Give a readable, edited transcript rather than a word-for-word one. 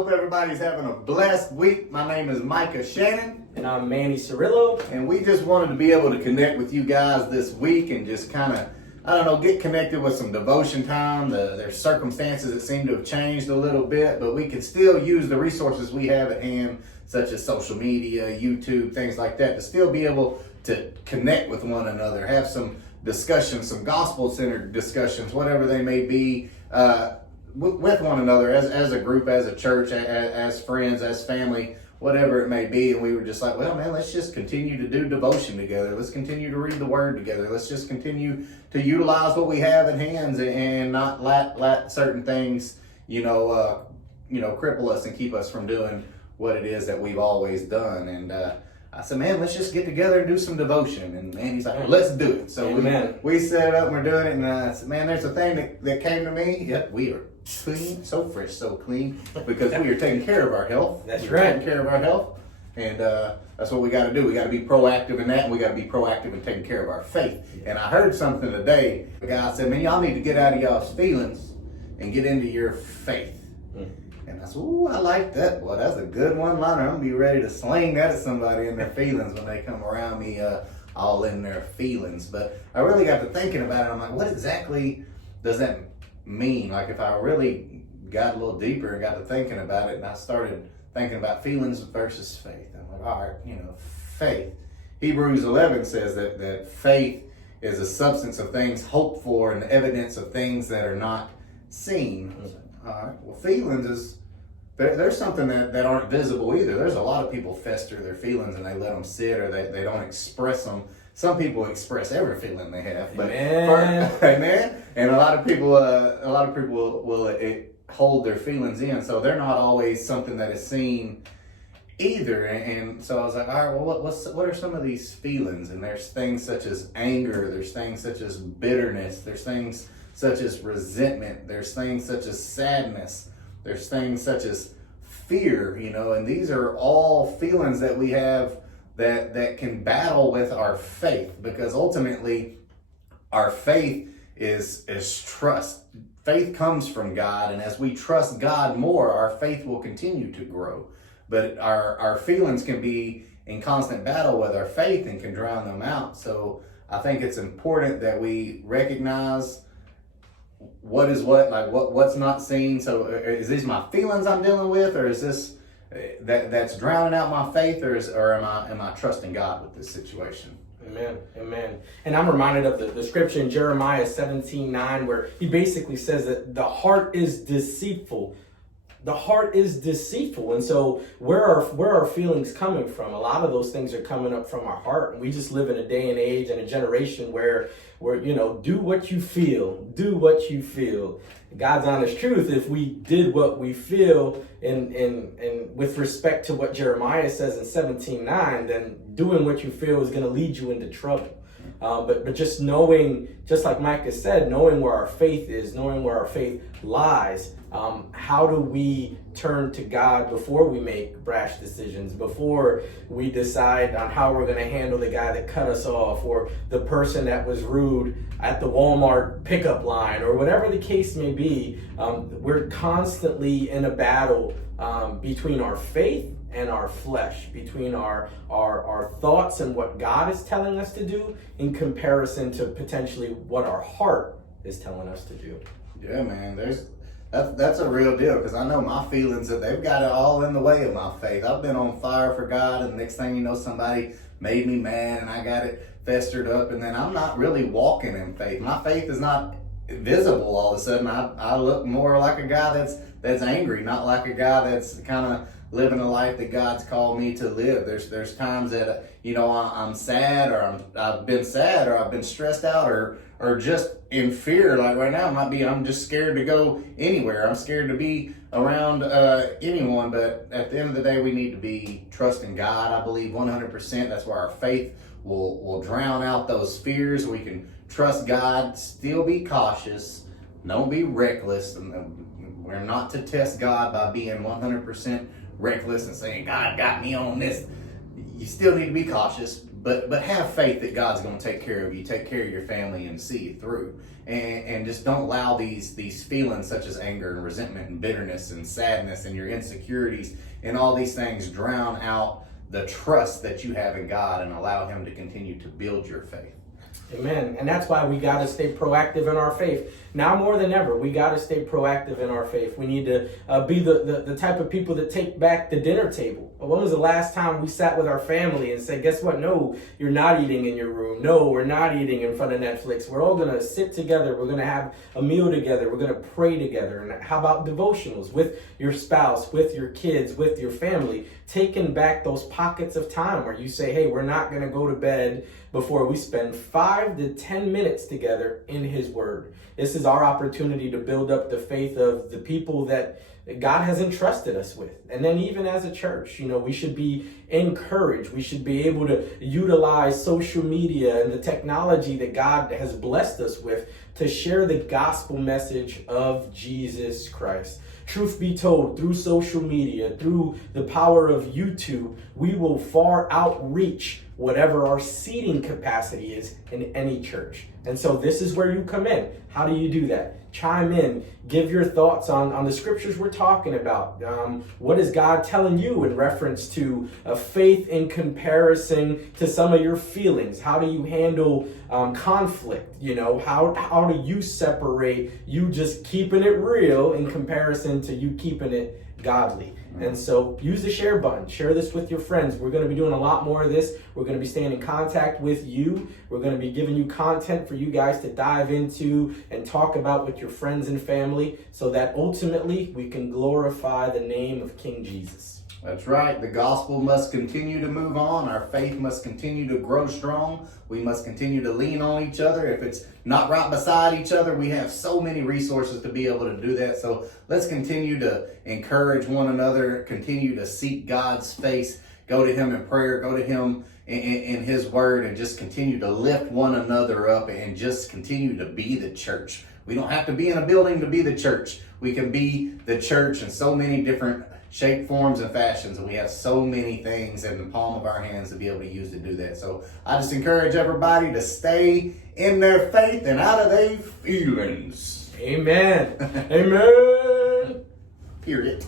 hope everybody's having a blessed week. My name is Micah Shannon. And I'm Manny Cirillo. And we just wanted to be able to connect with you guys this week and just kind of, get connected with some devotion time. There's circumstances that seem to have changed a little bit, but we can still use the resources we have at hand, such as social media, YouTube, things like that, to still be able to connect with one another, have some discussions, some gospel-centered discussions, whatever they may be, with one another as a group, as a church, as friends, as family, whatever it may be. And we were just like, well, man, let's just continue to do devotion together. Let's continue to read the word together. Let's just continue to utilize what we have at hands and not let certain things, cripple us and keep us from doing what it is that we've always done. And I said, man, let's just get together and do some devotion. And man, he's like, well, let's do it. So we set it up and we're doing it. And I said, man, there's a thing that came to me. Yep, we are clean, so fresh, so clean, because we are taking care of our health. That's right. Taking care of our health. And that's what we got to do. We got to be proactive in that, and we got to be proactive in taking care of our faith. And I heard something today. The guy said, man, y'all need to get out of y'all's feelings and get into your faith. And I said, ooh, I like that. Well, that's a good one-liner. I'm going to be ready to sling that at somebody in their feelings when they come around me all in their feelings. But I really got to thinking about it. I'm like, what exactly does that mean? Like, if I really got a little deeper and got to thinking about it, and I started thinking about feelings versus faith. I'm like, all right, faith. Hebrews 11 says that faith is a substance of things hoped for and the evidence of things that are not seen. All right, well, feelings is, there's something that aren't visible either. There's a lot of people fester their feelings and they let them sit, or they don't express them. Some people express every feeling they have, but amen. And a lot of people will hold their feelings in, so they're not always something that is seen either. And so I was like, all right, well, what are some of these feelings? And there's things such as anger. There's things such as bitterness. There's things such as resentment. There's things such as sadness. There's things such as fear. And these are all feelings that we have that can battle with our faith, because ultimately our faith is trust. Faith comes from God, and as we trust God more, our faith will continue to grow. But our feelings can be in constant battle with our faith and can drown them out. So I think it's important that we recognize what is what, like what's not seen. So is these my feelings I'm dealing with, or is this that's drowning out my faith, or am I trusting God with this situation? Amen. And I'm reminded of the scripture in Jeremiah 17:9, where he basically says that the heart is deceitful. The heart is deceitful. And so where are feelings coming from? A lot of those things are coming up from our heart. And we just live in a day and age and a generation where do what you feel. Do what you feel. God's honest truth, if we did what we feel and with respect to what Jeremiah says in 17:9, then doing what you feel is going to lead you into trouble. But just knowing, just like Micah said, knowing where our faith is, knowing where our faith lies, how do we turn to God before we make brash decisions, before we decide on how we're going to handle the guy that cut us off, or the person that was rude at the Walmart pickup line, or whatever the case may be. We're constantly in a battle between our faith and our flesh, between our thoughts and what God is telling us to do in comparison to potentially what our heart is telling us to do. Yeah, man, that's a real deal, because I know my feelings, that they've got it all in the way of my faith. I've been on fire for God, and the next thing you know, somebody made me mad and I got it festered up, and then I'm not really walking in faith. My faith is not visible all of a sudden. I look more like a guy that's angry, not like a guy that's kind of living a life that God's called me to live. There's times that I'm sad, or I've been sad, or I've been stressed out, or just in fear. Like right now, I'm just scared to go anywhere. I'm scared to be around anyone. But at the end of the day, we need to be trusting God. I believe 100%. That's where our faith will drown out those fears. We can trust God, still be cautious, don't be reckless. We're not to test God by being 100% reckless and saying, God got me on this. You still need to be cautious, but have faith that God's going to take care of you, take care of your family, and see you through. And just don't allow these feelings such as anger and resentment and bitterness and sadness and your insecurities and all these things drown out the trust that you have in God, and allow him to continue to build your faith. Amen. And that's why we got to stay proactive in our faith. Now more than ever, we got to stay proactive in our faith. We need to be the type of people that take back the dinner table. When was the last time we sat with our family and said, guess what? No, you're not eating in your room. No, we're not eating in front of Netflix. We're all going to sit together. We're going to have a meal together. We're going to pray together. And how about devotionals with your spouse, with your kids, with your family? Taking back those pockets of time where you say, hey, we're not going to go to bed before we spend 5 to 10 minutes together in his word. This is our opportunity to build up the faith of the people that God has entrusted us with. And then even as a church, we should be encouraged. We should be able to utilize social media and the technology that God has blessed us with to share the gospel message of Jesus Christ. Truth be told, through social media, through the power of YouTube, we will far outreach whatever our seating capacity is in any church. And so this is where you come in. How do you do that? Chime in, give your thoughts on the scriptures we're talking about. What is God telling you in reference to faith in comparison to some of your feelings? How do you handle conflict? How do you separate you just keeping it real in comparison to you keeping it godly? And so use the share button. Share this with your friends. We're going to be doing a lot more of this. We're going to be staying in contact with you. We're going to be giving you content for you guys to dive into and talk about with your friends and family so that ultimately we can glorify the name of King Jesus. That's right. The gospel must continue to move on. Our faith must continue to grow strong. We must continue to lean on each other. If it's not right beside each other, we have so many resources to be able to do that. So let's continue to encourage one another, continue to seek God's face, go to him in prayer, go to him in his word, and just continue to lift one another up and just continue to be the church. We don't have to be in a building to be the church. We can be the church in so many different shape, forms, and fashions, and we have so many things in the palm of our hands to be able to use to do that. So I just encourage everybody to stay in their faith and out of their feelings. Amen. Amen. Period.